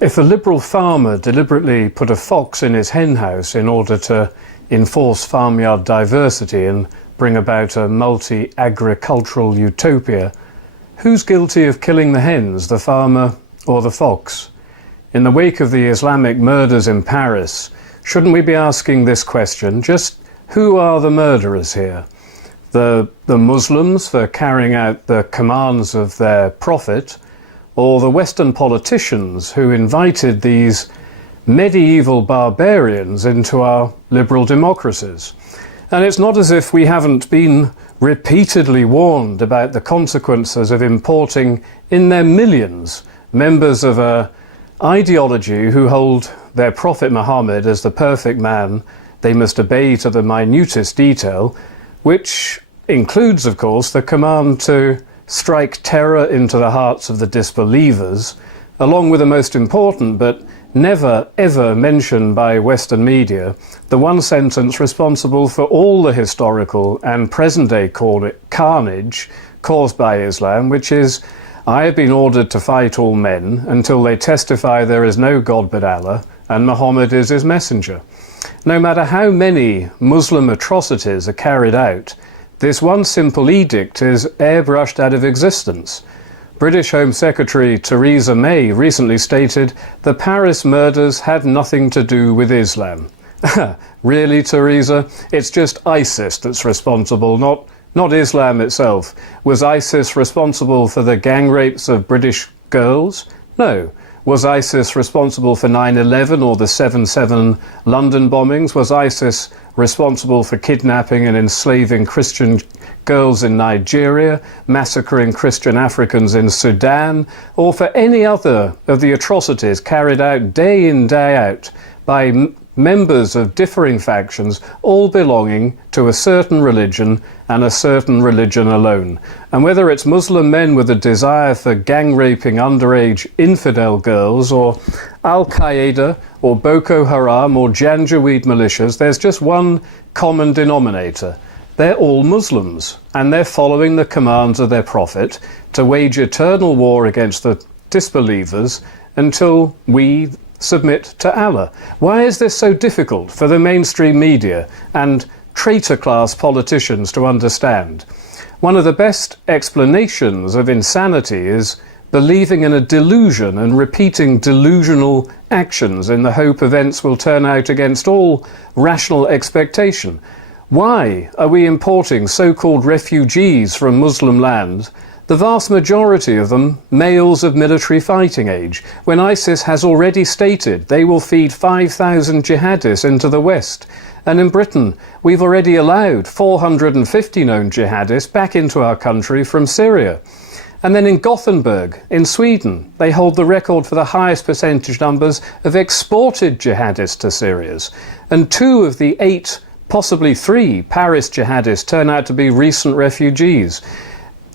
If a liberal farmer deliberately put a fox in his henhouse in order to enforce farmyard diversity and bring about a multi-agricultural utopia, who's guilty of killing the hens, the farmer or the fox? In the wake of the Islamic murders in Paris, shouldn't we be asking this question? Just who are the murderers here? The Muslims for carrying out the commands of their prophet, or the Western politicians who invited these medieval barbarians into our liberal democracies? And it's not as if we haven't been repeatedly warned about the consequences of importing in their millions members of a ideology who hold their prophet Muhammad as the perfect man they must obey to the minutest detail, which includes, of course, the command to strike terror into the hearts of the disbelievers, along with the most important but never ever mentioned by Western media, the one sentence responsible for all the historical and present-day carnage caused by Islam, which is, "I have been ordered to fight all men until they testify there is no God but Allah and Muhammad is his messenger." No matter how many Muslim atrocities are carried out, this one simple edict is airbrushed out of existence. British Home Secretary Theresa May recently stated the Paris murders had nothing to do with Islam. Really, Theresa? It's just ISIS that's responsible, not Islam itself. Was ISIS responsible for the gang rapes of British girls? No. Was ISIS responsible for 9/11 or the 7/7 London bombings? Was ISIS responsible for kidnapping and enslaving Christian girls in Nigeria, massacring Christian Africans in Sudan, or for any other of the atrocities carried out day in, day out by members of differing factions, all belonging to a certain religion and a certain religion alone? And whether it's Muslim men with a desire for gang-raping underage infidel girls, or Al-Qaeda, or Boko Haram, or Janjaweed militias, there's just one common denominator. They're all Muslims, and they're following the commands of their prophet to wage eternal war against the disbelievers until we submit to Allah. Why is this so difficult for the mainstream media and traitor-class politicians to understand? One of the best explanations of insanity is believing in a delusion and repeating delusional actions in the hope events will turn out against all rational expectation. Why are we importing so-called refugees from Muslim lands, the vast majority of them males of military fighting age, when ISIS has already stated they will feed 5,000 jihadists into the West? And in Britain, we've already allowed 450 known jihadists back into our country from Syria. And then in Gothenburg, in Sweden, they hold the record for the highest percentage numbers of exported jihadists to Syria. And 2 of the 8, possibly 3, Paris jihadists turn out to be recent refugees.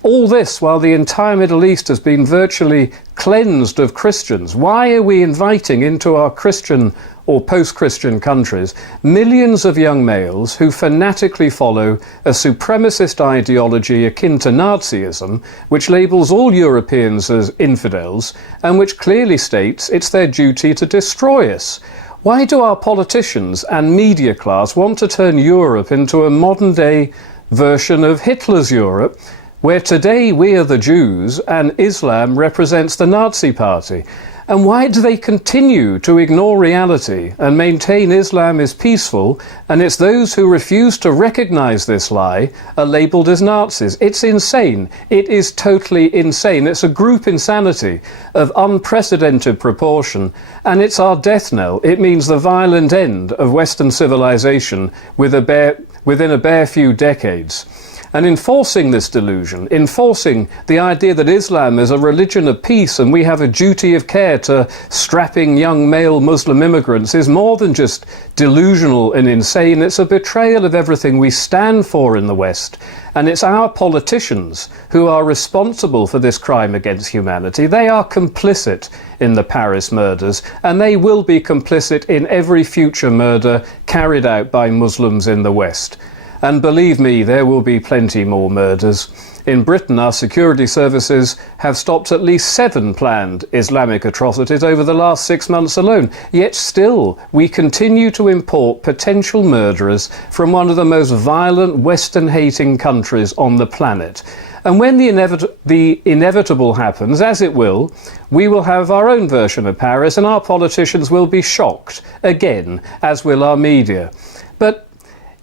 All this while the entire Middle East has been virtually cleansed of Christians. Why are we inviting into our Christian or post-Christian countries millions of young males who fanatically follow a supremacist ideology akin to Nazism, which labels all Europeans as infidels and which clearly states it's their duty to destroy us? Why do our politicians and media class want to turn Europe into a modern-day version of Hitler's Europe, where today we are the Jews and Islam represents the Nazi Party? And why do they continue to ignore reality and maintain Islam is peaceful, and it's those who refuse to recognize this lie are labeled as Nazis? It's insane. It is totally insane. It's a group insanity of unprecedented proportion, and it's our death knell. It means the violent end of Western civilization within a bare few decades. And enforcing this delusion, enforcing the idea that Islam is a religion of peace and we have a duty of care to strapping young male Muslim immigrants, is more than just delusional and insane. It's a betrayal of everything we stand for in the West. And it's our politicians who are responsible for this crime against humanity. They are complicit in the Paris murders, and they will be complicit in every future murder carried out by Muslims in the West. And believe me, there will be plenty more murders. In Britain, our security services have stopped at least 7 planned Islamic atrocities over the last 6 months alone. Yet still, we continue to import potential murderers from one of the most violent Western-hating countries on the planet. And when the inevitable happens, as it will, we will have our own version of Paris, and our politicians will be shocked, again, as will our media. But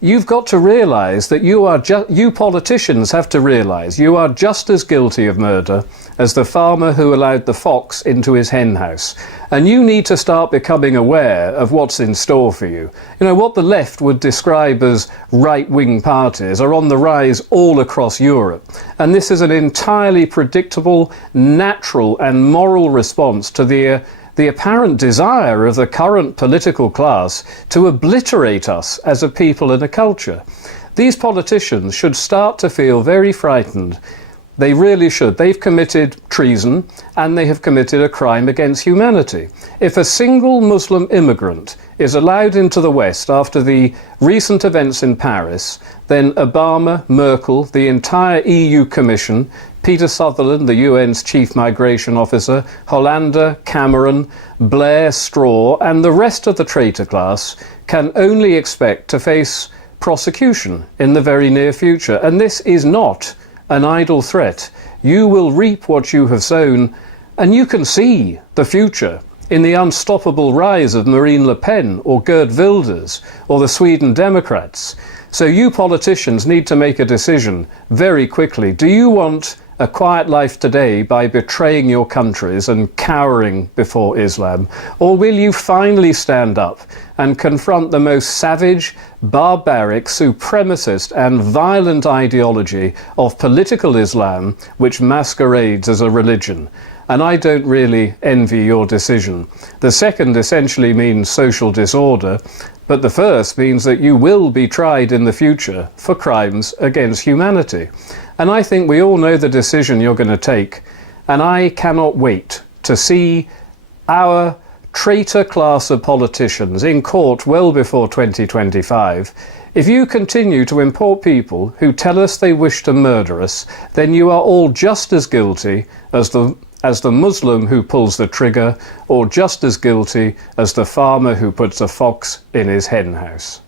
you've got to realise that you politicians have to realise you are just as guilty of murder as the farmer who allowed the fox into his hen house. And you need to start becoming aware of what's in store for you. You know, what the left would describe as right-wing parties are on the rise all across Europe. And this is an entirely predictable, natural and moral response to the apparent desire of the current political class to obliterate us as a people and a culture. These politicians should start to feel very frightened. They really should. They've committed treason and they have committed a crime against humanity. If a single Muslim immigrant is allowed into the West after the recent events in Paris, then Obama, Merkel, the entire EU Commission, Peter Sutherland, the UN's chief migration officer, Hollander, Cameron, Blair, Straw, and the rest of the traitor class can only expect to face prosecution in the very near future. And this is not an idle threat. You will reap what you have sown, and you can see the future in the unstoppable rise of Marine Le Pen or Geert Wilders or the Sweden Democrats. So you politicians need to make a decision very quickly. Do you want a quiet life today by betraying your countries and cowering before Islam? Or will you finally stand up and confront the most savage, barbaric, supremacist and violent ideology of political Islam, which masquerades as a religion? And I don't really envy your decision. The second essentially means social disorder, but the first means that you will be tried in the future for crimes against humanity. And I think we all know the decision you're going to take, and I cannot wait to see our traitor class of politicians in court well before 2025. If you continue to import people who tell us they wish to murder us, then you are all just as guilty as the Muslim who pulls the trigger, or just as guilty as the farmer who puts a fox in his hen house.